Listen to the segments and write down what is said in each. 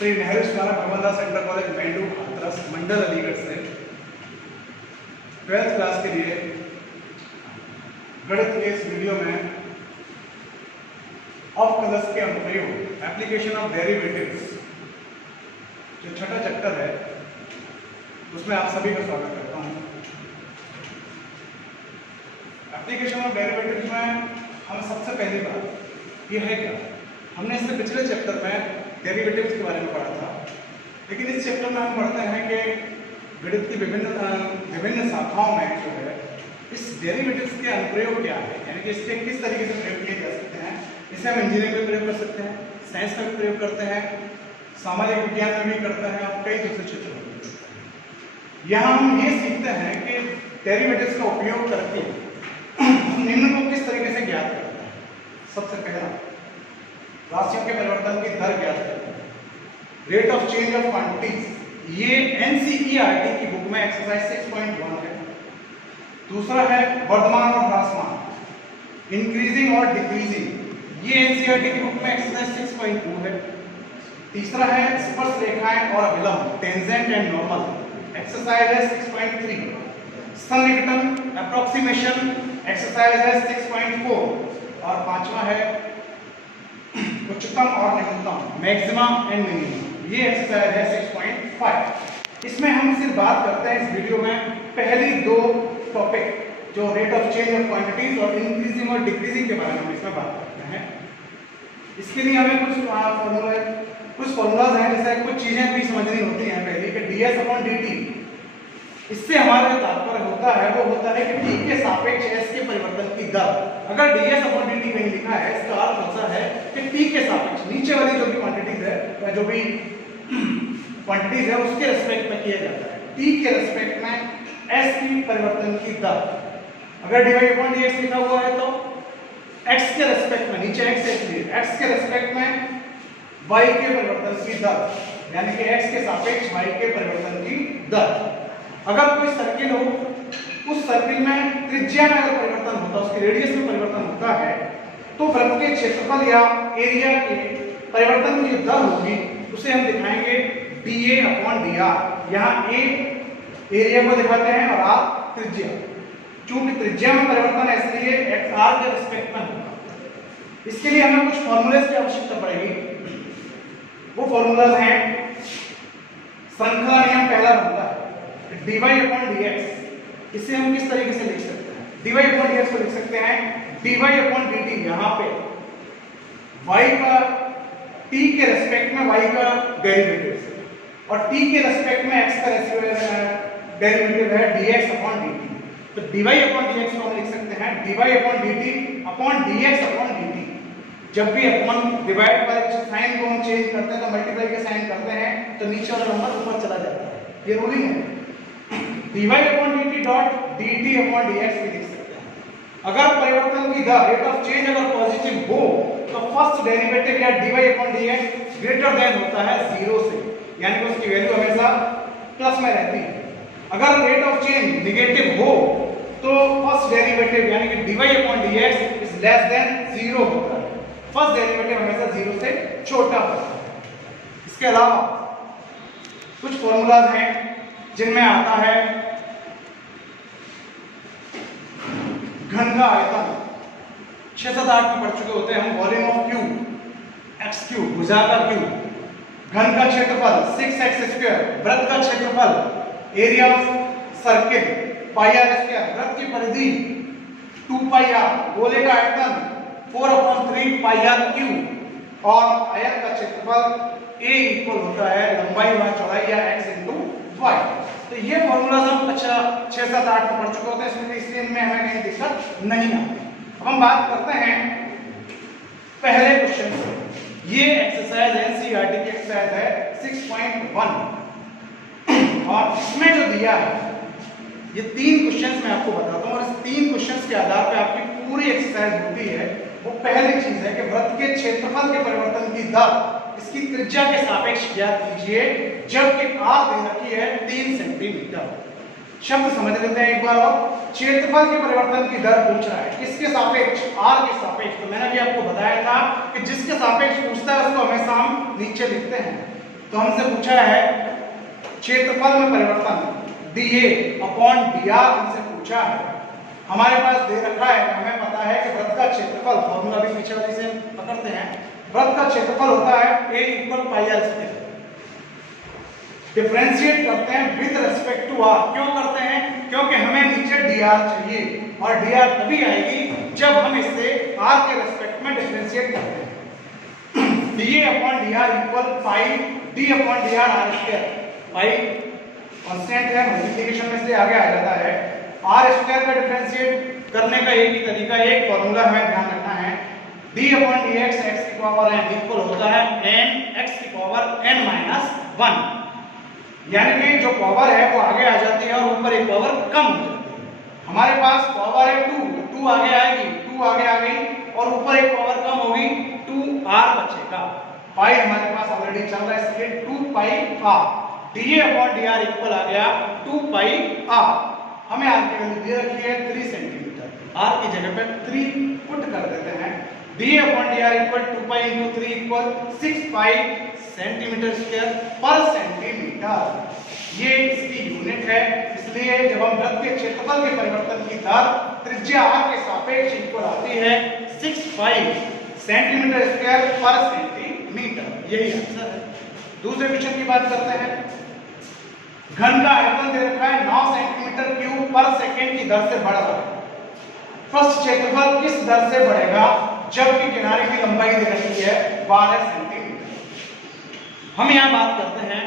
श्री नेहरू स्मारक प्रबंधन centre college Mendu Hathras मंडल अलीगढ़ से 12th क्लास के लिए गणित के इस वीडियो में अवकलज के अनुप्रयोग एप्लीकेशन ऑफ डेरिवेटिव्स जो छठा चैप्टर है उसमें आप सभी का स्वागत करता हूँ। एप्लीकेशन ऑफ डेरिवेटिव्स में हम सबसे पहली बात यह है क्या, हमने इससे पिछले चैप्टर में डेरिवेटिव्स के बारे में पढ़ा था, लेकिन इस चैप्टर में हम पढ़ते हैं कि गणित की विभिन्न शाखाओं में जो है इस डेरिवेटिव्स के अनुप्रयोग क्या है, यानी कि इसके किस तरीके से प्रयोग किए जा सकते हैं। इसे हम इंजीनियरिंग में प्रयोग कर सकते हैं, साइंस में भी प्रयोग करते हैं, सामाजिक विज्ञान में भी करते हैं और कई दूसरे क्षेत्रों में भी करते हैं। यहाँ हम ये सीखते हैं कि डेरिवेटिव्स का उपयोग करके हम निम्न को किस तरीके से ज्ञात करते हैं। सबसे पहला, राशियों के परिवर्तन की दर ज्ञात करते हैं, rate of change of quantities. ये एनसीईआरटी की बुक में एक्सरसाइज 6.1 है। दूसरा है वर्धमान और ह्रासमान, इंक्रीजिंग और डिक्रीजिंग, ये एनसीईआरटी की बुक में एक्सरसाइज 6.2 है। तीसरा है स्पर्श रेखाएं और अभिलंब, टेंजेंट एंड नॉर्मल, एक्सरसाइज है 6.3। सन्निकटन अप्रोक्सीमेशन, एक्सरसाइज है 6.4। और पांचवा है उच्चतम और निम्नतम, मैक्सिमा एंड मिनिमम, ये एक्सरसाइज है 6.5। इसमें हम सिर्फ बात करते हैं इस वीडियो में पहली दो टॉपिक, जो rate of change of quantities और इंक्रीजिंग और डिक्रीजिंग के बारे में हम इसमें बात करते हैं। इसके लिए हमें कुछ फॉर्मूलाज हैं, जैसे कुछ चीजें भी समझनी होती हैं पहले कि ds/dt, इससे हमारा जो तात्पर्य होता है वो होता है कि t के सापेक्ष s के परिवर्तन की दर। अगर ds/dt कहीं लिखा है, इसका अर्थ ऐसा है कि t के सापेक्ष नीचे वाली जो भी क्वांटिटीज है या जो भी क्वांटिटीज है उसके रेस्पेक्ट में किया जाता है, t के रेस्पेक्ट में s की परिवर्तन की दर। अगर dy/dx लिखा हुआ है तो x के रेस्पेक्ट में, नीचे x है इसलिए x के रेस्पेक्ट में y के परिवर्तन की दर, यानी कि x के सापेक्ष y के परिवर्तन की दर। अगर कोई सर्किल हो, उस सर्किल में त्रिज्या में अगर परिवर्तन होता है, उसकी रेडियस में परिवर्तन होता है, तो वृत्त के क्षेत्रफल या एरिया के परिवर्तन की जो दर होगी उसे हम दिखाएंगे dA/dr। यहाँ a एरिया को दिखाते हैं और r त्रिज्या। चूंकि त्रिज्या में परिवर्तन है इसलिए x r के रिस्पेक्ट में होगा। इसके लिए हमें कुछ फॉर्मूलेज की आवश्यकता पड़ेगी। वो फॉर्मूलाज हैं, श्रृंखला नियम पहला बनता है dy/dx। इसे हम किस तरीके से लिख सकते हैं? dy/dx को लिख सकते हैं dy/dt, यहाँ पे y का t के रेस्पेक्ट में y का डेरिवेटिव और t के रेस्पेक्ट में x का डेरिवेटिव है dx/dt। तो dy/dx को हम लिख सकते हैं dy/dt/dx/dt। जब भी अपन डिवाइड बाय साइन को हम चेंज करते हैं तो मल्टीप्लाई के साइन करते हैं तो नीचे वाला नंबर ऊपर चला जाता है, ये रूलिंग है। dy/dt dt/dx भी लिख सकते हैं। अगर परिवर्तन की दर, रेट ऑफ चेंज अगर पॉजिटिव हो तो फर्स्ट डेरिवेटिव या dy/dx ग्रेटर देन होता है 0 से, यानी कि उसकी वैल्यू हमेशा प्लस में रहती है। अगर रेट ऑफ चेंज नेगेटिव हो तो फर्स्ट डेरिवेटिव यानी कि dy/dx इज लेस देन 0 होता है। फर्स्ट डेरिवेटिव हमेशा 0 से छोटा होता है। इसके अलावा कुछ फॉर्मूलाज हैं जिनमें आता है घन का आयतन, 6-7-8 में पढ़ चुके होते हैं हम। वॉल्यूम ऑफ क्यूब x3, भुजा का क्यूब, घन का क्षेत्रफल 6x², वृत्त का क्षेत्रफल एरिया ऑफ सर्किल πr², वृत्त की परिधि 2πr, गोले का आयतन 4/3πr3 और आयत का क्षेत्रफल a इक्वल होता है लंबाई और चौड़ाई या x × y। तो ये फॉर्मूलाज हम 6-7-8 में पढ़ चुके होते हैं, इसलिए इनमें हमें कहीं दिक्कत नहीं आती। अब हम बात करते हैं पहले क्वेश्चन से। ये एक्सरसाइज एनसीईआरटी की एक्सरसाइज है 6.1 और इसमें जो दिया है ये 3 क्वेश्चंस मैं आपको बताता हूँ और इस 3 क्वेश्चंस के आधार पर आपकी पूरी एक्सरसाइज होती है। वो पहली चीज है कि वृत्त के क्षेत्रफल के परिवर्तन की दर इसकी त्रिज्या के सापेक्ष ज्ञात कीजिए, जबकि r दे रखी है 3 सेंटीमीटर। शब्द समझ लेते हैं एक बार और। क्षेत्रफल के परिवर्तन की दर पूछ रहा है, किसके सापेक्ष? r के सापेक्ष। तो मैंने भी आपको बताया था कि जिसके सापेक्ष पूछता है उसको हमेशा हम नीचे लिखते हैं। तो हमसे पूछा है क्षेत्रफल में परिवर्तन dA अपॉन dr हमसे पूछा है। हमारे पास दे रखा है, हमें पता है कि वृत्त का क्षेत्रफल, फॉर्मूला भी पीछे वाली से पकड़ते हैं, वृत्त का क्षेत्रफल होता है a equal pi r square. Differentiate करते हैं विद रिस्पेक्ट टू r, क्यों करते हैं? क्योंकि हमें नीचे dr चाहिए और dr तभी आएगी जब हम इससे r के रिस्पेक्ट में डिफरेंशिएट करते हैं। dA upon dr equal pi d upon dr r square. पाई कांस्टेंट है, मल्टीप्लिकेशन में से आगे आ जाता है। r स्क्वायर का डिफरेंशिएट करने का एक ही तरीका, एक फॉर्मूला हमें ध्यान रखना है, d अपॉन dx x की पावर n इक्वल होता है n x की पावर n माइनस 1, यानी कि जो पावर है वो आगे आ जाती है और ऊपर एक पावर कम हो जाती है। हमारे पास पावर है 2, तो 2 आगे आएगी, 2 आगे आ गई और ऊपर एक पावर कम होगी, 2r बचेगा। पाई हमारे पास ऑलरेडी चल रहा है, इसलिए 2 pi r। dA upon dr equal आ गया 2 पाई r। हमें r की वैल्यू दे रखी है 3 सेंटीमीटर, r की जगह पर 3 पुट कर देते हैं। dA अपॉन dr इक्वल 2 पाई into 3 इक्वल 6 पाई सेंटीमीटर स्क्वायर पर सेंटीमीटर। ये इसकी यूनिट है, इसलिए जब हम वृत्त के क्षेत्रफल के परिवर्तन की दर त्रिज्या r के सापेक्ष इक्वल आती है 6 पाई सेंटीमीटर स्क्वायर पर सेंटीमीटर। यही आंसर है। दूसरे क्वेश्चन की बात करते हैं। घन का आयतन दे रखा है 9 सेंटीमीटर क्यूब पर सेकंड की दर से बढ़ रहा है। पृष्ठ क्षेत्रफल किस दर से बढ़ेगा जबकि किनारे की लंबाई दे रखी है 12 सेंटीमीटर। हम यहां बात करते हैं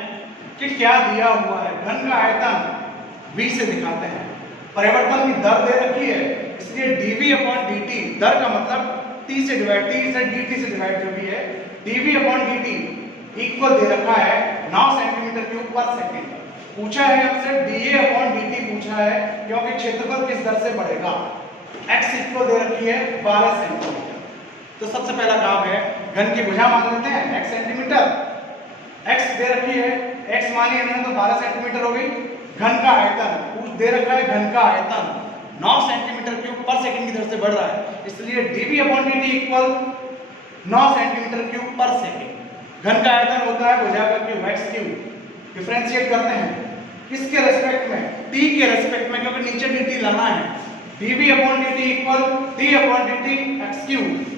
कि क्या दिया हुआ है। घन का आयतन v से दिखाते हैं, परिवर्तन की दर दे रखी है, इसलिए dv अपॉन dt, दर का मतलब t से डिवाइड, t से dt से डिवाइड जो भी है, dv अपॉन dt इक्वल दे रखा है 9 सेंटीमीटर क्यूब पर सेकंड। पूछा है हमसे dA अपॉन dt पूछा है, क्योंकि क्षेत्रफल किस दर से बढ़ेगा। x इक्वल दे रखी है 12 सेंटीमीटर। तो सबसे पहला काम है घन की भुजा मान लेते हैं x सेंटीमीटर, x दे रखी है, x मानी हमने तो 12 सेंटीमीटर हो गई। घन का आयतन पूछ दे रखा है, घन का आयतन 9 सेंटीमीटर क्यूब पर सेकंड की दर से बढ़ रहा है, इसलिए dV upon dt equal 9 centimetre cube पर सेकंड। घन का आयतन होता है भुजा का क्यूब x क्यूब। डिफरेंशिएट करते हैं किसके रेस्पेक्ट में, t के रेस्पेक्ट में, क्योंकि नीचे dt लाना है। dv upon dt equal d upon dt x cube.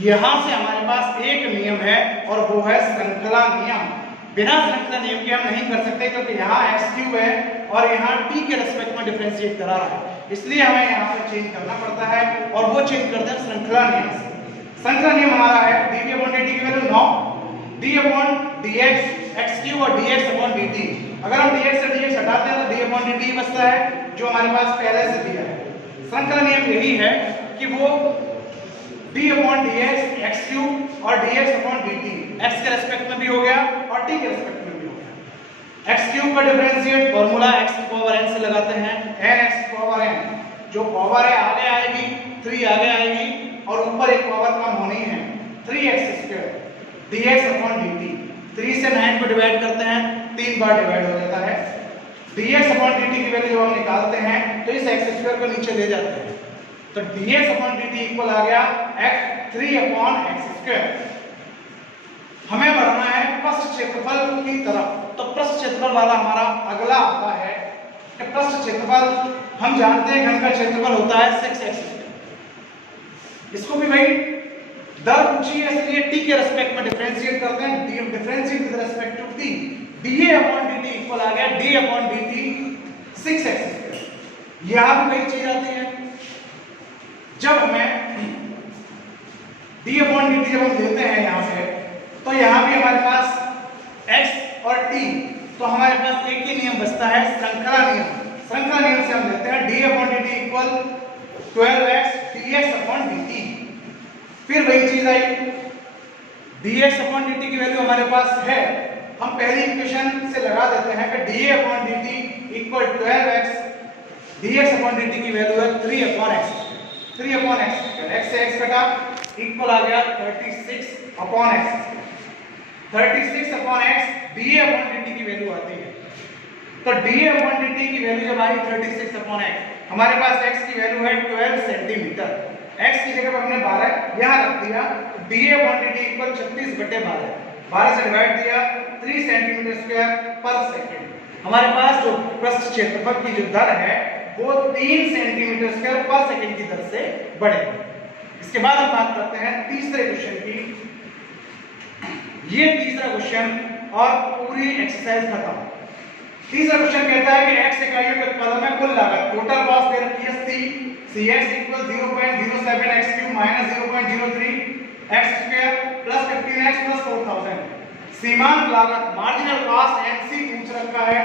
यहां से हमारे पास एक नियम है और वो है श्रृंखला नियम। बिना श्रृंखला नियम के हम नहीं कर सकते, क्योंकि यहाँ x क्यूब है और यहाँ t के रेस्पेक्ट में डिफरेंशिएट करा रहा है, इसलिए हमें यहाँ पे चेंज करना पड़ता है और वो चेंज करते हैं श्रृंखला नियम से। श्रृंखला नियम हमारा है dv अपॉन dt की value 9, d upon dx x cube और dx अपॉन dt। अगर हम dx से dx हटाते हैं तो d अपॉन dt बचता है, जो हमारे पास पहले से दिया है। श्रृंखला नियम यही है कि वो d upon dx x cube और dx अपॉन dt x के रेस्पेक्ट में भी हो गया और t के रेस्पेक्ट में भी हो गया। x क्यूब का डिफरेंशिएट फॉर्मूला x की पावर n से लगाते हैं, n x की पावर n, जो पावर है आगे आएगी 3 आगे आएगी और ऊपर एक पावर कम होनी है 3x square dx upon dt। 3 से 9 को डिवाइड करते हैं, 3 बार डिवाइड हो जाता है। dx अपॉन dt की वैल्यू जब हम निकालते हैं तो इस x स्क्वायर को नीचे ले जाते हैं, तो dx अपॉन dt इक्वल आ गया x 3 अपॉन x स्क्वायर। हमें बढ़ना है पृष्ठ क्षेत्रफल की तरफ, तो पृष्ठ क्षेत्रफल वाला हमारा अगला आता है कि पृष्ठ क्षेत्रफल हम जानते हैं घन का क्षेत्रफल होता है 6x स्क्वायर। इसको भी भाई दर पूछी है, इसलिए t के रेस्पेक्ट में डिफरेंशिएट करते हैं, differentiate with respect to t, dA upon dt equal आ गया d upon dt 6x square. यहां भी वही चीज आती है, जब हमें d अपॉन dt जब हम देते हैं यहां पे, तो यहां भी हमारे पास x और t, तो हमारे पास एक ही नियम बचता है श्रृंखला नियम। श्रृंखला नियम से हम लेते हैं d upon dt equal 12x dx upon dt। फिर वही चीज आई, dx अपॉन dt की वैल्यू हमारे पास है, हम पहली इक्वेशन से लगा देते हैं कि dA upon dt equal 12x, dx upon dt की वैल्यू है 3 upon x, 3 upon x, x से x कटा इक्वल आ गया 36 upon x, 36 upon x dA upon dt की वैल्यू आती है। तो dA अपॉन dt की वैल्यू जब आई 36 अपॉन x, हमारे पास x की वैल्यू है 12 सेंटीमीटर, x की जगह पर हमने 12 यहाँ रख दिया, dA अपॉन dt इक्वल 36/12। 12 से डिवाइड दिया 3 सेंटीमीटर स्क्वायर पर सेकंड। हमारे पास जो पृष्ठ क्षेत्रफल की जो दर है वो 3 सेंटीमीटर स्क्वायर पर सेकंड की दर से बढ़ेगी। इसके बाद हम बात करते हैं तीसरे क्वेश्चन की। ये तीसरा क्वेश्चन और पूरी एक्सरसाइज खत्म। तीसरा क्वेश्चन कहता है कि x इकाइयों के उत्पादन में कुल लागत टोटल कॉस्ट दे रखी है cx equal 0.07 x cube minus 0.03 x square plus 15x plus 4000। सीमांत लागत मार्जिनल कॉस्ट mc पूछ रखा है,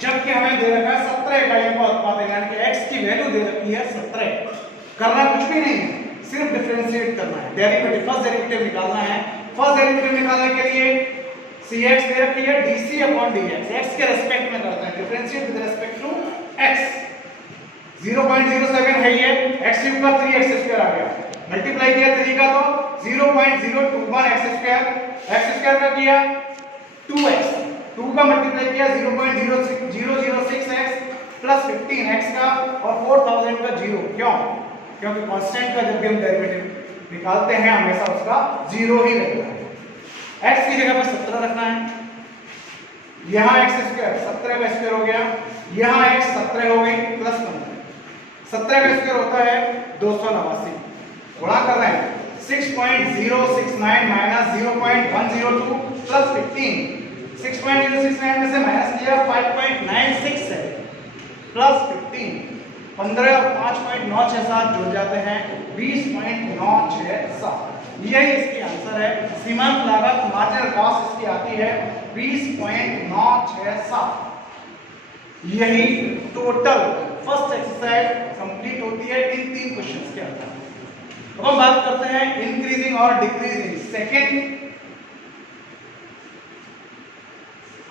जबकि हमें दे रखा है 17 इकाइयों का उत्पादन, यानी कि x की वैल्यू दे रखी है 17। करना कुछ भी नहीं है, सिर्फ डिफरेंशिएट करना है, डेरिवेटिव फर्स्ट डेरिवेटिव निकालना है। फर्स्ट डेरिवेटिव निकालने के लिए cx दे रखी है dc अपॉन dx, x के रेस्पेक्ट में करते हैं, differentiate with respect to x। 0.07 है ये, x क्यूब का 3x स्क्वायर आ गया, मल्टीप्लाई किया 3 का तो 0.021 x स्क्वायर का किया 2x, 2 का मल्टीप्लाई किया 0.006x प्लस 15x का और 4000 का 0। क्यों? क्योंकि कांस्टेंट का जब भी हम डेरिवेटिव निकालते हैं हमेशा उसका 0 ही रहता है। x की जगह पर 17 रखना है, यहाँ x स्क्वायर 17 का स्क्वायर हो गया, यहाँ x 17 हो गई प्लस 15, 17 का स्क्वायर होता है 289, गुणा कर रहे हैं 6.069 माइनस 0.102 प्लस 15, 6.069 में से माइनस किया 5.96 है प्लस 15, 15 और 5.967 जुड़ जाते हैं 20.967। यही इसकी आंसर है। सीमांत लागत मार्जिनल कॉस्ट इसकी आती है 20.967। यही टोटल फर्स्ट एक्सरसाइज कंप्लीट होती है इन 3 क्वेश्चंस के आधार पर। अब हम बात करते हैं इंक्रीजिंग और डिक्रीजिंग। सेकेंड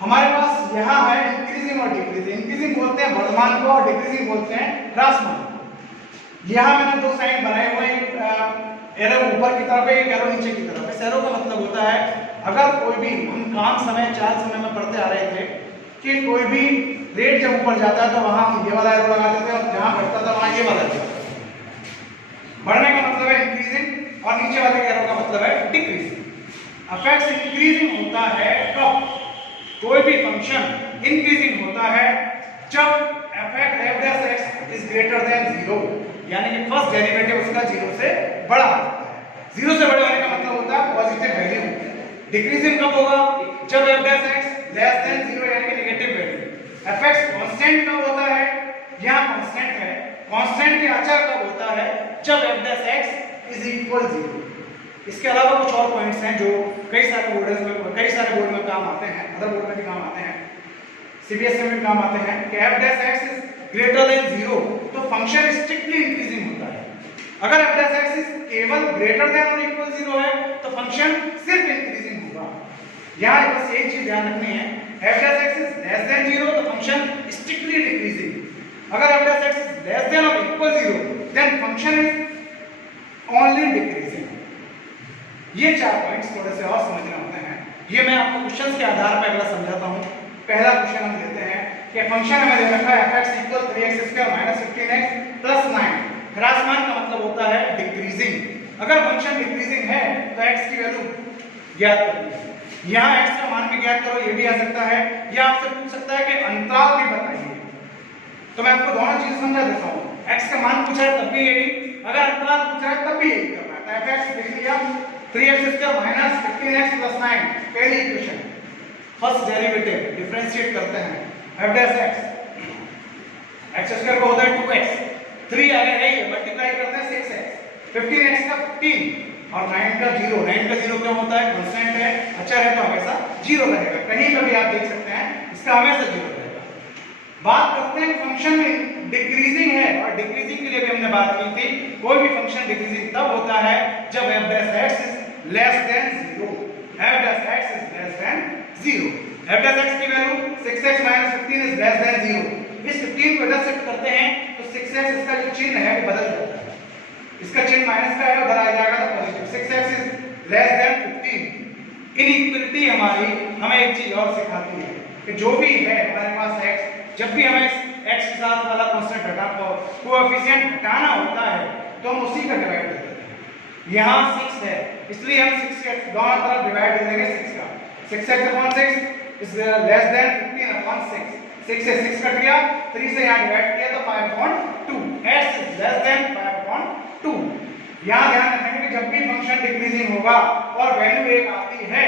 हमारे पास यहाँ है इंक्रीजिंग और डिक्रीजिंग। इंक्रीजिंग बोलते हैं वर्धमान को और डिक्रीजिंग बोलते हैं ह्रासमान को। यहाँ मैंने 2 साइन बनाए हुए, एरो ऊपर की तरफ है, एक एरो नीचे की तरफ है। इस एरो का मतलब होता है अगर कोई भी हम काम समय चाल समय में पढ़ते आ रहे थे कि कोई भी रेट जब ऊपर जाता है तो वहां हम ये वाला एरो लगा देते हैं और जहां घटता था वहां ये वाला एरो। बढ़ने का मतलब है इंक्रीजिंग और नीचे वाले एरो का मतलब है डिक्रीजिंग। अफेक्ट्स इंक्रीजिंग होता है कब? कोई भी फंक्शन इंक्रीजिंग होता है जब effect f dash x is greater than 0, यानी कि फर्स्ट डेरिवेटिव उसका 0 से बड़ा होता है। 0 से बड़े होने का मतलब होता है पॉजिटिव वैल्यू। डिक्रीजिंग कब होगा? जब f dash x less than 0, यानी कि नेगेटिव वैल्यू। fx कांस्टेंट कब होता है? यहां कांस्टेंट है, कांस्टेंट के अचर कब होता है? जब f dash x is equal 0। इसके अलावा कुछ और पॉइंट्स हैं जो कई सारे बोर्ड में काम आते हैं, अदर बोर्ड में भी काम आते हैं, सीबीएसई में भी काम आते हैं कि f dash x is greater than 0 तो फंक्शन स्ट्रिक्टली इंक्रीजिंग होता है। अगर f डैश x इज केवल ग्रेटर देन और इक्वल 0 है तो फंक्शन सिर्फ इंक्रीजिंग होगा। यहां बस एक चीज ध्यान रखनी है, f dash x is less than 0 तो फंक्शन स्ट्रिक्टली डिक्रीजिंग। अगर f dash x is less than or equal 0 then function is only decreasing. ये 4 पॉइंट्स थोड़े से और समझना होते हैं। ये मैं आपको क्वेश्चंस के आधार पर अगला समझाता हूं। पहला क्वेश्चन हम लेते हैं कि फंक्शन हमें दे रखा है fx equal 3x² minus 15x plus 9। ह्रासमान का मतलब होता है डिक्रीजिंग। अगर फंक्शन डिक्रीजिंग है तो x की वैल्यू ज्ञात करनी है। यहाँ x का मान भी ज्ञात करो, ये भी आ सकता है, या आपसे पूछ सकता है कि अंतराल भी बताइए। तो मैं आपको दोनों चीज समझा देता हूँ। x का मान पूछा है तब भी यही, अगर अंतराल पूछा है तब भी यही करना है। तो fx लिख लिया 3x² माइनस 15x प्लस 9, पहली इक्वेशन। फर्स्ट डेरिवेटिव डिफरेंशिएट करते हैं f डैश x स्क्वायर का होता है 2x, 3 आगे है ये, मल्टीप्लाई करते हैं 6x, 15x का 15 और 9 का 0। 9 का 0 क्या होता है? कांस्टेंट है, अचर है तो हमेशा 0 रहेगा। कहीं पर भी आप देख सकते हैं इसका हमेशा 0 रहेगा। बात करते हैं फंक्शन में डिक्रीजिंग है, और डिक्रीजिंग के लिए भी हमने बात की थी। कोई भी फंक्शन डिक्रीजिंग तब होता है जब f dash x is less than 0। f dash x is less than 0। f dash x की value 6x minus 15 is less than 0। इस 15 को इधर शिफ्ट करते हैं तो 6x इसका जो चिन्ह है वो बदल जाता है। इसका चिन्ह माइनस का है, उधर आ जाएगा तो positive. 6x is less then 15। Inequality हमारी हमें एक चीज और सिखाती है कि जो भी है हमारे पास x, जब भी हमें x के साथ वाला कांस्टेंट कोएफिशिएंट हटाना होता है तो हम उसी का डिवाइड कर देते हैं। यहाँ 6 है इसलिए हम 6 के दोनों तरफ डिवाइड कर देंगे 6 का। 6x/6 is less than 15/6. 6 से 6 कट गया, 3 से यहाँ डिवाइड किया तो 5/2. x is less than 5/2. यहाँ ध्यान रखेंगे कि जब भी फंक्शन डिक्रीजिंग होगा और वैल्यू 1 आती है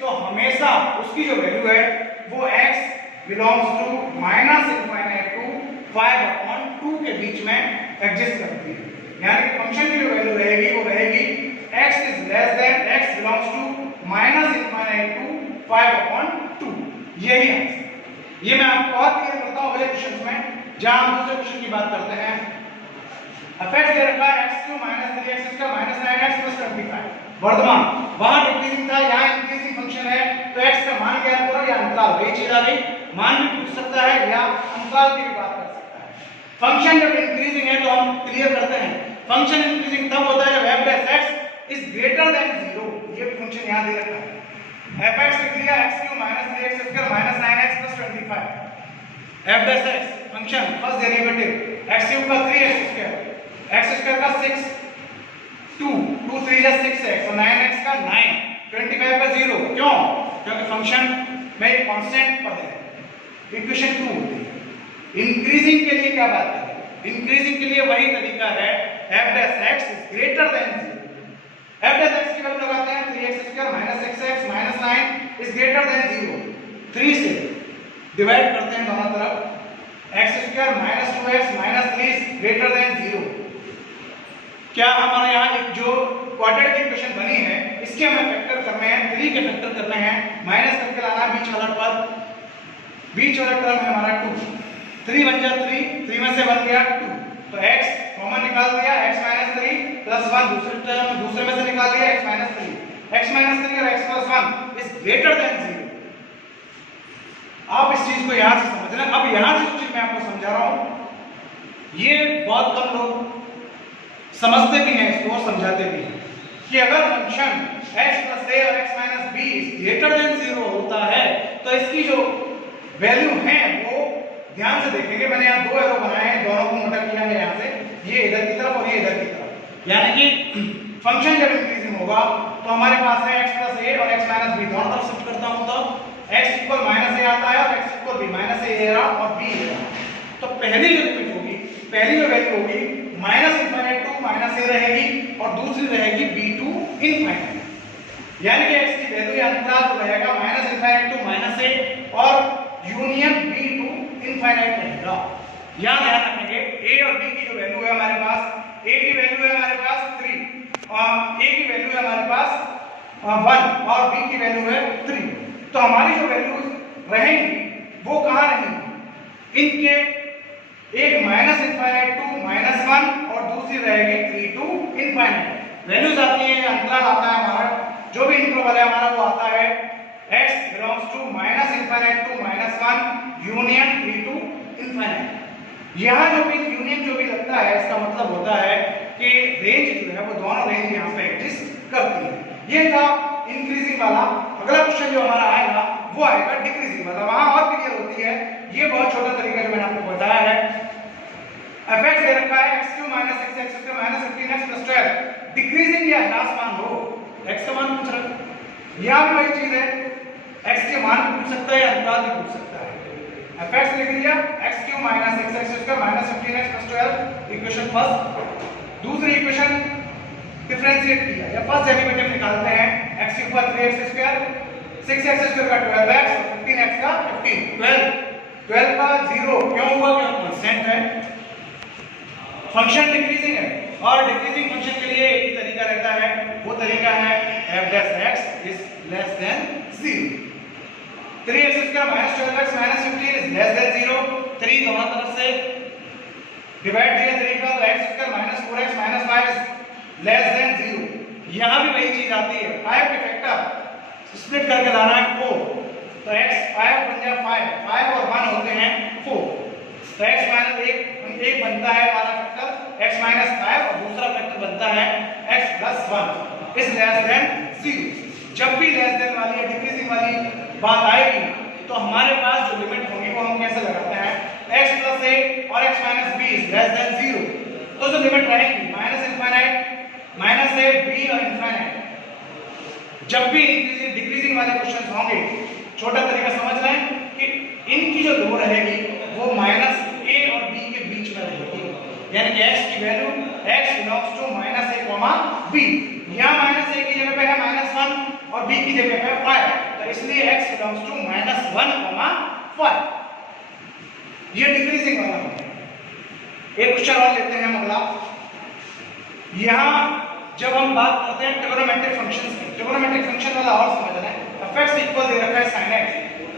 तो हमेशा उसकी जो वैल्यू है वो x बिलोंग्स टू -∞ टू 5/2 के बीच में एग्जिस्ट करती है। यानी कि फंक्शन की जो वैल्यू रहेगी वो रहेगी x is less than x belongs to -∞ to 5/2। यही आंसर। ये मैं आपको और क्लियर करता हूं अगले क्वेश्चन में, जहां हम दूसरे क्वेश्चन की बात करते हैं। अफेक्ट दे रखा है x3 -3x² -9x + 25। वर्तमान वहां डिक्रीजिंग था, यहां इंक्रीजिंग फंक्शन है, तो x का मान ज्ञात करो या अंतराल, वही चीज आ गई। मान भी पूछ सकता है या अंतराल की भी बात कर सकता है। फंक्शन जब इंक्रीजिंग है तो हम क्लियर करते हैं, फंक्शन इंक्रीजिंग तब होता है जब f(x) इज ग्रेटर देन 0। ये फंक्शन यहां दे रखा है, f(x) लिख लिया x3 -3x² -9x + 25। f(x) function first derivative x³ का 3x², x² का 6, 2 3 जा 6x और 9x का 9, 25 का 0। क्यों? क्योंकि फंक्शन में एक कांस्टेंट पद है। इक्वेशन 2 होती है। इंक्रीजिंग के लिए क्या बात करें? इंक्रीजिंग के लिए वही तरीका है, f(x) is greater than 0। f(x) की वैल्यू लगाते हैं 3x² -6x -9 is greater than 0। 3 से डिवाइड करते हैं दोनों तरफ, x² -2x -3 is greater than 0। क्या हमारे यहाँ एक जो क्वाड्रेटिक इक्वेशन बनी है इसके हमें फैक्टर करने हैं, 3 के फैक्टर करने हैं, माइनस करके लाना बीच वाला पद, बीच वाला टर्म है हमारा 2। 3 बन गया 3 में से बन गया 2, तो x कॉमन निकाल दिया, x -3 + 1 दूसरे में से निकाल दिया x -3। x -3 और x + 1 इज ग्रेटर देन 0। आप इस चीज को यहां से समझ लें। अब यहां से जो चीज मैं आपको समझा रहा हूं ये बहुत कम लोग समझते भी हैं इसको और समझाते भी हैं कि अगर फंक्शन x + a और x - b ग्रेटर देन 0 होता है तो इसकी जो वैल्यू है वो ध्यान से देखेंगे। मैंने यहाँ 2 एरो बनाए हैं, दोनों को मोटा किया है यहाँ से, ये इधर की तरफ और ये इधर की तरफ। यानी कि फंक्शन जब इंक्रीजिंग होगा तो हमारे पास है x + a और x - b, दोनों तरफ शिफ्ट करता हूं तो x = -a आता है और x = b, -a a रहा और b रहा। तो पहली जो लिमिट होगी, पहली जो वैल्यू होगी -∞ टू -a रहेगी और दूसरी रहेगी b to ∞। यानी कि x की वैल्यू या अंतराल तो रहेगा -∞ टू -a और यूनियन b to ∞ रहेगा। यहां ध्यान रखेंगे a और b की जो वैल्यू है हमारे पास, a की वैल्यू है हमारे पास 3 और a की वैल्यू है हमारे पास 1 और b की वैल्यू है 3। तो हमारी जो वैल्यूज रहेंगी वो कहां रहेंगी? इनके एक -∞ टू -1 और दूसरी रहेगी 3 to ∞। वैल्यूज आती है, अंतराल आता है हमारा, जो भी इंटरवल है हमारा वो आता है x belongs to -∞ to -1 union 3 to ∞। यहाँ जो भी यूनियन जो भी लगता है इसका मतलब होता है कि रेंज जो है वो दोनों रेंज यहाँ पे एग्जिस्ट करती है। ये था इंक्रीजिंग वाला। अगला क्वेश्चन जो हमारा आएगा वो आएगा डिक्रीजिंग वाला, वहां और क्लियर होती है। ये बहुत छोटा तरीका जो मैंने आपको बताया है। f(x) दे रखा है x³ -6 x² -15x + 12, डिक्रीजिंग या ह्रासमान हो, x का मान पूछ रहा है। यहां भी वही चीज है, x के मान भी पूछ सकता है या अंतराल भी पूछ सकता है। f(x) लिख लिया x³ -6 x² -15x + 12, equation first. दूसरी इक्वेशन डिफरेंशिएट किया या फर्स्ट डेरिवेटिव निकालते हैं, x³ का 3x², 6x² का 12x और 15x का 15। 12 का 0 क्यों हुआ? क्यों? कांस्टेंट है, फंक्शन डिक्रीजिंग है और डिक्रीजिंग फंक्शन के लिए एक ही तरीका रहता है, वो तरीका है f(x) is less than 0। 3x² -12x -15 is less than 0। 3 दोनों तरफ से डिवाइड दिया 3 का, तो x² -4x -5 is less than 0। यहां भी वही चीज आती है, 5 के फैक्टर स्प्लिट करके लाना है 4, तो x 5 बन जाए 5 और 1 होते हैं 4, तो x - 1 बनता है हमारा फैक्टर x - 5 और दूसरा फैक्टर बनता है x + 1 इज लेस देन 0। जब भी लेस देन वाली या डिक्रीजिंग वाली बात आएगी तो हमारे पास जो लिमिट होगी वो हम कैसे लगाते हैं, x + a और x - b is less than 0। तो जो लिमिट रहेगी -∞, -a, b और ∞, जब भी इंक्रीजिंग डिक्रीजिंग वाले क्वेश्चन होंगे, छोटा तरीका समझ रहे हैं कि इनकी जो लो रहेगी वो माइनस a और b के बीच में रहेगी, यानी कि x की value x belongs to minus a comma b। यहाँ माइनस a की जगह पे है -1 और b की जगह पे 5, तो इसलिए x बिलोंग्स टू -1 कॉमा 5। ये डिक्रीजिंग वाला है। एक क्वेश्चन और लेते हैं अगला। यहाँ जब हम बात करते हैं ट्रिगोनोमेट्रिक फंक्शंस की, ट्रिगोनोमेट्रिक फंक्शन वाला और समझ रहे हैं। fx इक्वल दे रखा है sin x,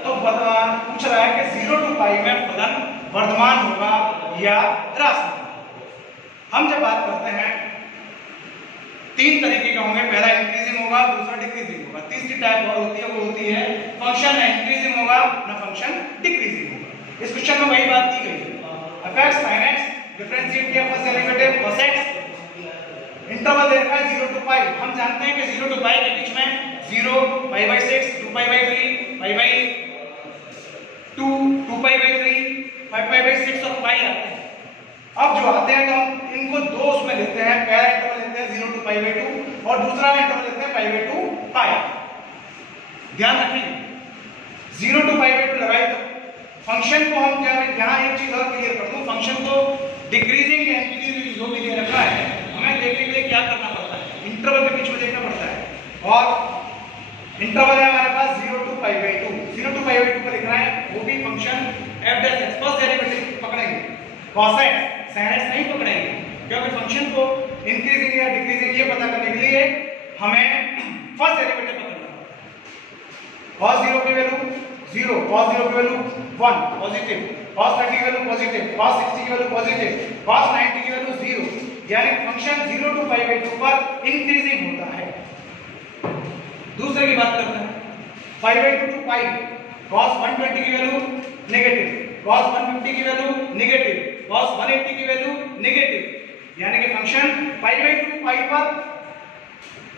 तो पूछ रहा है कि 0 टू पाई में फलन वर्धमान होगा या ह्रास। हम जब बात करते हैं तीन तरीके के होंगे, पहला इंक्रीजिंग होगा, दूसरा डिक्रीजिंग होगा, तीसरी टाइप और होती है वो होती है फंक्शन ना इंक्रीजिंग होगा ना फंक्शन डिक्रीजिंग होगा। इस क्वेश्चन में वही बात की गई है। fx sin x डिफरेंशिएट किया first derivative cos x, interval दे रखा है 0 टू पाई। हम जानते हैं कि 0 टू पाई के बीच में 0 pi by 6 2 pi by 3 pi by 2 2 pi by 3 5 pi by 6 और पाई आते हैं। अब जो आते हैं तो हम इनको दो उसमें लेते हैं, पहला इंटरवल लेते हैं 0 टू पाई बाई 2 और दूसरा इंटरवल लेते हैं पाई बाई 2 पाई। ध्यान रखें 0 टू पाई बाई 2 लगाई तो फंक्शन को हम क्या, यहाँ एक चीज और क्लियर कर दूं, फंक्शन को डिक्रीजिंग या इंक्रीजिंग जो भी दे रखा है हमें देखने के लिए क्या करना पड़ता है, इंटरवल के बीच में देखना पड़ता है। और इंटरवल है हमारे पास 0 to pi by 2, 0 to pi by 2 पर लिखना है, वो भी function f dash x first derivative पकड़ेंगे, cos x sin x नहीं पकड़ेंगे, क्योंकि फंक्शन को इंक्रीजिंग या डिक्रीजिंग ये पता करने के लिए हमें फर्स्ट डेरिवेटिव पकड़ना है। cos 0 की वैल्यू 0, cos 0 की वैल्यू 1 पॉजिटिव, cos 30 की वैल्यू पॉजिटिव, cos 60 की वैल्यू पॉजिटिव, cos 90 की वैल्यू 0, यानी फंक्शन 0 टू पाई बाई 2 पर इंक्रीजिंग होता है। दूसरे की बात करते हैं pi by 2 to pi, cos 120 की वैल्यू नेगेटिव, cos 150 की वैल्यू नेगेटिव, cos 180 की वैल्यू नेगेटिव, यानी कि फंक्शन पाई बाई 2 पाई पर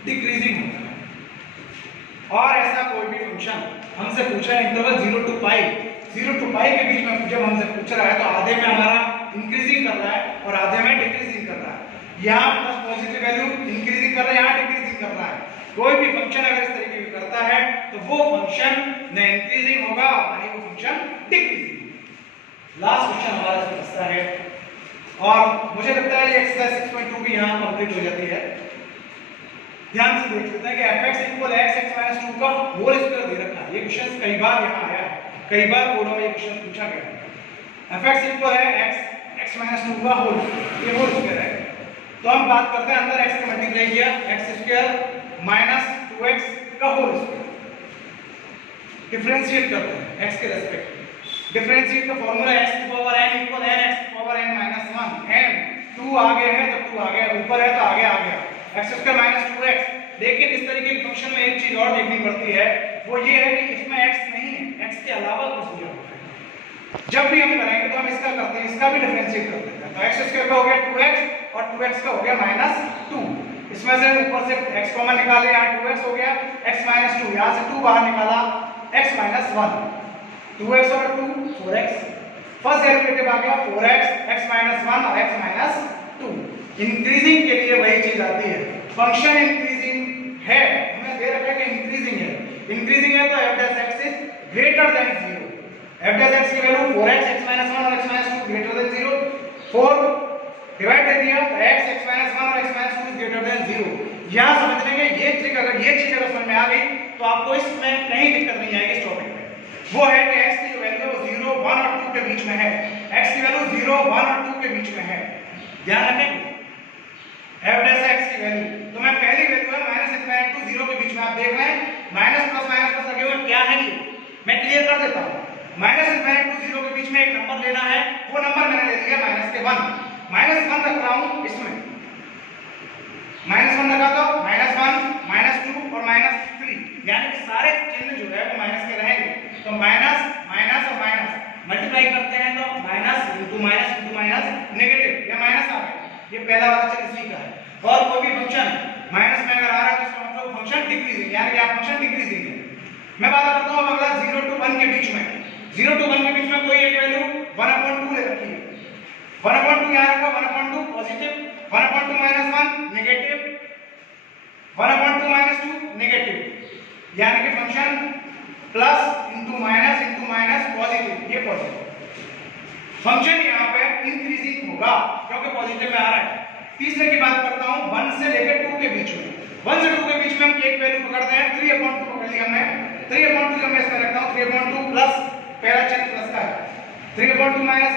डिक्रीजिंग होता है। और ऐसा कोई भी फंक्शन हमसे पूछा है इंटरवल 0 टू पाई के बीच में जब हमसे पूछ रहा है तो आधे में हमारा इंक्रीजिंग कर रहा है और आधे में डिक्रीजिंग कर रहा है। यहाँ प्लस पॉजिटिव वैल्यू इंक्रीजिंग कर रहा है, यहाँ डिक्रीजिंग कर रहा है। कोई भी फंक्शन अगर इस तरीके की करता है तो वो फंक्शन न इंक्रीजिंग होगा ना ही वो फंक्शन डिक्रीजिंग। लास्ट क्वेश्चन हमारा इसमें बचता है और मुझे लगता है ये एक्सरसाइज 6.2 भी यहाँ कंप्लीट हो जाती है। ध्यान से देख लेते हैं कि fx इक्वल x x 2 का होल स्क्वायर दे रखा है। ये क्वेश्चन कई बार यहाँ आया है, कई बार बोर्डों में ये क्वेश्चन पूछा गया है। fx इक्वल है x x 2 का होल, ये होल स्क्वायर है। तो हम बात करते हैं अंदर x का मल्टीप्लाई किया x स्क्वायर माइनस 2x का होल स्क्वायर, डिफरेंशिएट करते हैं x के रेस्पेक्ट। डिफरेंशिएट का फार्मूला x की power n equal n x की पावर n माइनस 1, n 2 आगे है तो 2 आगे, ऊपर है तो आगे आ गया, x स्क्वायर माइनस 2x। लेकिन इस तरीके के फंक्शन में एक चीज और देखनी पड़ती है, वो ये है कि इसमें x नहीं है, x के अलावा कुछ दिया हुआ है। जब भी हम करेंगे तो हम इसका करते हैं, इसका भी डिफरेंशिएट कर देते हैं। तो x स्क्वायर का हो गया 2x और 2x का हो गया माइनस 2। इसमें से ऊपर से x कॉमन निकाले, यहाँ 2x हो गया, x माइनस 2, यहाँ से 2 बाहर निकाला, x माइनस 1, 2x और 2 4x, फर्स्ट डेरिवेटिव आ गया 4x, x माइनस 1 और x माइनस 2। इंक्रीजिंग के लिए वही चीज आती है, फंक्शन इंक्रीजिंग है, हमें दे रखा है कि इंक्रीजिंग है, इंक्रीजिंग है तो f dash x is greater than 0। f dash x की वैल्यू 4x, x माइनस 1 और x minus 2 greater than 0, 4 divide दे दिया तो x, x माइनस 1 और x minus 2 is greater than 0। यहाँ समझ लेंगे ये चीज अगर समझ में आ गई तो आपको इसमें कहीं दिक्कत नहीं आएगी इस टॉपिक में। वो है कि x की जो वैल्यू है 0, 1 और 2 के बीच में है, x की वैल्यू 0, 1 और 2 के बीच में है। ध्यान रखें f डैश x की वैल्यू, तो मैं पहली वैल्यू है -∞ टू 0 के बीच में, आप देख रहे हैं माइनस प्लस लगे हुए क्या है, ये मैं क्लियर कर देता हूं। -∞ टू 0 के बीच में एक नंबर लेना है, वो नंबर मैंने ले लिया -1, -1 रख रहा हूं इसमें, -1 लगा दो, -1, -2 और -3, यानी कि सारे चिन्ह जो है वो माइनस के रहेंगे। तो माइनस माइनस और माइनस मल्टीप्लाई करते हैं तो माइनस इंटू माइनस नेगेटिव, या माइनस आ गया, ये पहला वाला चिन्ह इसी का है। और कोई भी फंक्शन माइनस में अगर आ रहा है तो इसका मतलब फंक्शन डिक्रीजिंग, यानी कि आप फंक्शन डिक्रीजिंग है। मैं बात करता हूं अब अगला 0 टू 1 के बीच में, 0 टू 1 के बीच में कोई एक वैल्यू 1/2 ले रखी है, 1/2 यहां रखा, 1/2 पॉजिटिव, 1/2 -1 नेगेटिव, 1/2 -2 नेगेटिव, यानी कि function plus into minus positive, ये पॉजिटिव फंक्शन यहाँ पे इंक्रीजिंग होगा क्योंकि पॉजिटिव में आ रहा है। तीसरे की बात करता हूँ 1 से लेकर 2 के बीच में। 1 से 2 के बीच में हम एक वैल्यू पकड़ते हैं, 3/2 पकड़ लिया हमने। 3/2 जो मैं इसमें रखता हूँ 3/2 प्लस, पहला चिन्ह प्लस का है, 3/2 माइनस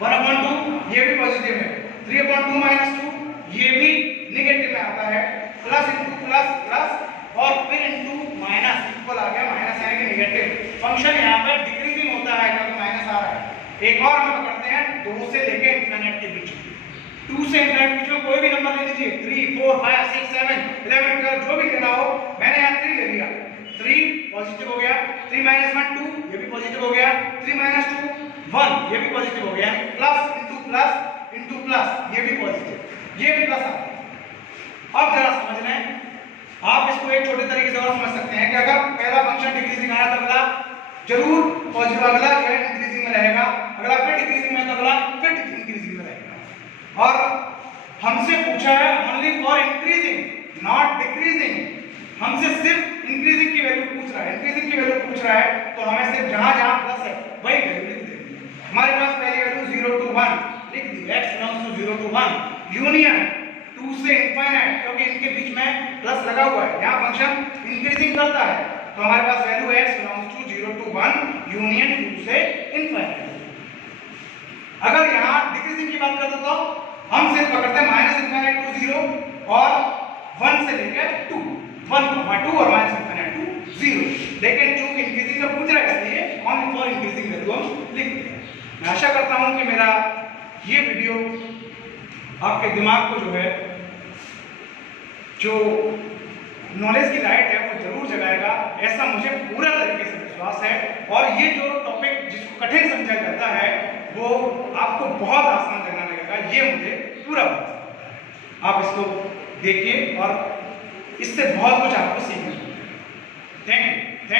1/2 ये भी पॉजिटिव है, 3/2 -2 ये भी नेगेटिव में आता है, प्लस इंटू प्लस प्लस और फिर इंटू माइनस इक्वल आ गया, माइनस यानी कि नेगेटिव। फंक्शन यहाँ पर डिक्रीजिंग होता है क्योंकि माइनस आ रहा है। एक और हम पकड़ते हैं 2 से लेकर इनफिनिट के बीच में। 2 से इनफिनिट के बीच में कोई भी नंबर ले लीजिए, 3 4 5 6 7 11 12 जो भी लेना हो। मैंने यहाँ 3 ले लिया, 3 पॉजिटिव हो गया, 3 - 1 2 ये भी पॉजिटिव हो गया, 3 - 2 1 ये भी पॉजिटिव हो गया, प्लस इंटू प्लस ये भी पॉजिटिव, ये भी प्लस आ गया। अब जरा समझ लें, आप इसको एक छोटे तरीके से और समझ सकते हैं कि अगर पहला फंक्शन डिक्रीजिंग आया तो अगला जरूर पॉजिटिव, अगला जो है इंक्रीजिंग में रहेगा, अगला फिर डिक्रीजिंग में तो अगला फिर इंक्रीजिंग में रहेगा। और हमसे पूछा है only for increasing not decreasing, हमसे सिर्फ इंक्रीजिंग की वैल्यू पूछ रहा है, इंक्रीजिंग की वैल्यू पूछ रहा है तो हमें सिर्फ जहां जहां प्लस है वही वैल्यू लिख देंगे। हमारे पास पहली वैल्यू 0 to 1 लिख दी, x belongs to 0 to 1 union 2 से इनफाइनाइट, क्योंकि इनके बीच में प्लस लगा हुआ है, यहाँ फंक्शन इंक्रीजिंग करता है तो हमारे पास value x belongs to 0 to 1 union 2 से इनफाइनाइट। अगर यहाँ डिक्रीजिंग की बात करते तो हम सिर्फ पकड़ते हैं -∞ to 0 और 1 से लेकर 2, 1, 2 और -∞ to 0। लेकिन चूंकि इंक्रीजिंग का पूछ रहा है इसलिए ओनली फॉर इंक्रीजिंग वैल्यू हम लिख देते हैं। मैं आशा करता हूं कि मेरा ये वीडियो आपके दिमाग को जो है, जो नॉलेज की लाइट है वो जरूर जगाएगा, ऐसा मुझे पूरा तरीके से विश्वास है। और ये जो टॉपिक जिसको कठिन समझा जाता है वो आपको बहुत आसान लगने लगेगा, ये मुझे पूरा भरोसा है। आप इसको देखिए और इससे बहुत कुछ आपको सीखने को मिलेगा। Thank you.